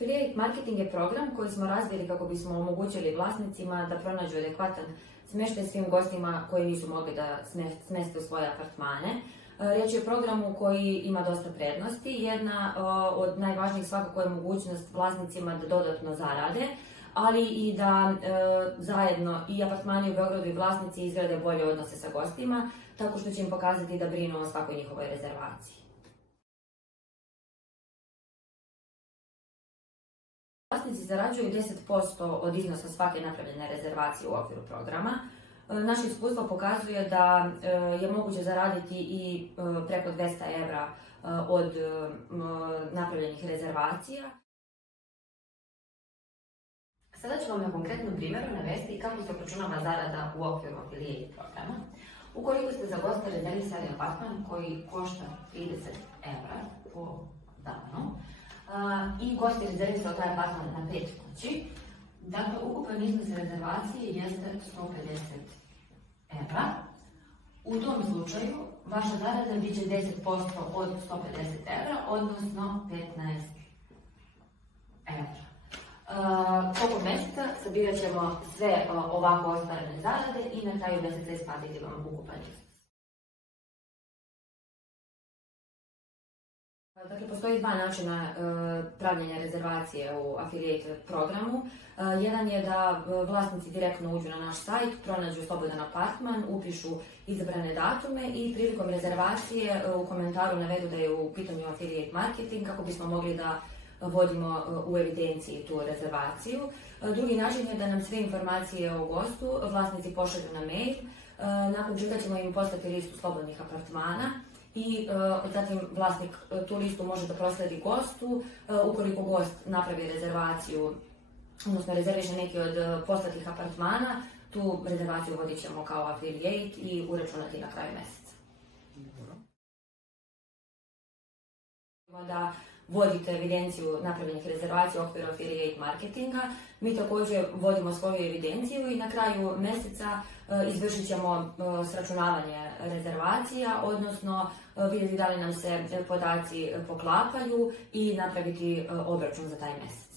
Affiliate marketing je program koji smo razvili kako bismo omogućili vlasnicima da pronađu adekvatan smještaj svim gostima koji nisu mogli da smeste u svoje apartmane. Riječ je o programu koji ima dosta prednosti. Jedna od najvažnijih svakako je mogućnost vlasnicima da dodatno zarade, ali i da zajedno i apartmani u Beogradu i vlasnici izgrade bolje odnose sa gostima, tako što će im pokazati da brinu o svakoj njihovoj rezervaciji. Vlasnici zarađuju 10% od iznosa svake napravljene rezervacije u okviru programa. Naše iskustvo pokazuje da je moguće zaraditi i preko 200 evra od napravljenih rezervacija. Sada ću vam na konkretnom primjeru navesti kako se obračunava zarada u okviru Affiliate programa. Ukoliko ste za gosta rezervisali apartman koji košta 30 evra po danu i gost je rezervisao taj apartman na 5 noći, dakle ukupan iznos rezervacije jeste 150 evra. U tom slučaju vaša zarada bit će 10% od 150 evra, odnosno 15 evra. Tokom mjeseca sabirat ćemo sve ovako ostvarene zarade i na kraju mjeseca isplatiti vam ukupan iznos. Dakle, postoji dva načina pravljenja rezervacije u Affiliate programu. Jedan je da vlasnici direktno uđu na naš sajt, pronađu slobodan apartman, upišu izabrane datume i prilikom rezervacije u komentaru navedu da je u pitanju Affiliate marketing kako bismo mogli da vodimo u evidenciji tu rezervaciju. Drugi način je da nam sve informacije o gostu vlasnici pošalju na mail, nakon čega ćemo im poslati listu slobodnih apartmana i zatim vlasnik tu listu može da prosledi gostu. Ukoliko gost napravi rezervaciju, odnosno rezerviše neki od poslatih apartmana, tu rezervaciju vodit ćemo kao affiliate i uračunati na kraju mjeseca. Da vodite evidenciju napravljenih rezervacija u okviru affiliate marketinga. Mi također vodimo svoju evidenciju i na kraju mjeseca izvršit ćemo sračunavanje rezervacija, odnosno vidjeti da li nam se podaci poklapaju i napraviti obračun za taj mjesec.